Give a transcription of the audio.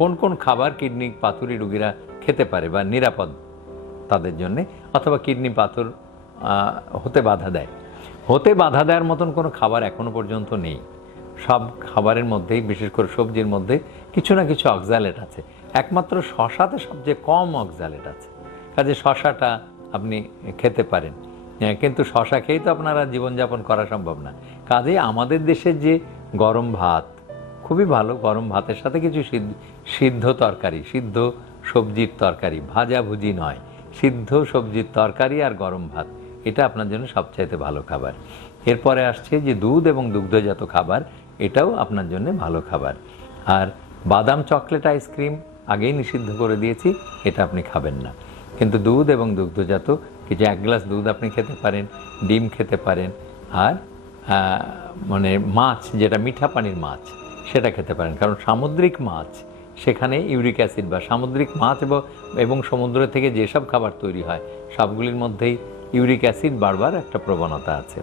কোন কোন খাবার কিডনি পাথুরি রোগীরা খেতে পারে বা নিরাপদ তাদের জন্য, অথবা কিডনি পাথর হতে বাধা দেয়? হতে বাধা দেওয়ার মতন কোনো খাবার এখনো পর্যন্ত নেই। সব খাবারের মধ্যেই, বিশেষ করে সবজির মধ্যে কিছু না কিছু অক্সালেট আছে। একমাত্র শশাতে সবচেয়ে কম অক্সালেট আছে, কাজে শশাটা আপনি খেতে পারেন। কিন্তু শশা খেয়েই তো আপনারা জীবনযাপন করা সম্ভব না। কাজেই আমাদের দেশে যে গরম ভাত খুবই ভালো, গরম ভাতের সাথে কিছু সিদ্ধ তরকারি, সিদ্ধ সবজির তরকারি, ভাজাভুজি নয়, সিদ্ধ সবজির তরকারি আর গরম ভাত, এটা আপনার জন্য সবচাইতে ভালো খাবার। এরপরে আসছে যে দুধ এবং দুগ্ধজাত খাবার, এটাও আপনার জন্য ভালো খাবার। আর বাদাম চকলেট আইসক্রিম আগেই নিষিদ্ধ করে দিয়েছি, এটা আপনি খাবেন না। কিন্তু দুধ এবং দুগ্ধজাত কিছু, 1 গ্লাস দুধ আপনি খেতে পারেন, ডিম খেতে পারেন, আর মানে মাছ, যেটা মিঠা পানির মাছ, সেটা খেতে পারেন। কারণ সামুদ্রিক মাছ, সেখানে ইউরিক অ্যাসিড বা সামুদ্রিক মাছ এবং সমুদ্র থেকে যেসব খাবার তৈরি হয় সবগুলির মধ্যেই ইউরিক অ্যাসিড বাড়বার একটা প্রবণতা আছে।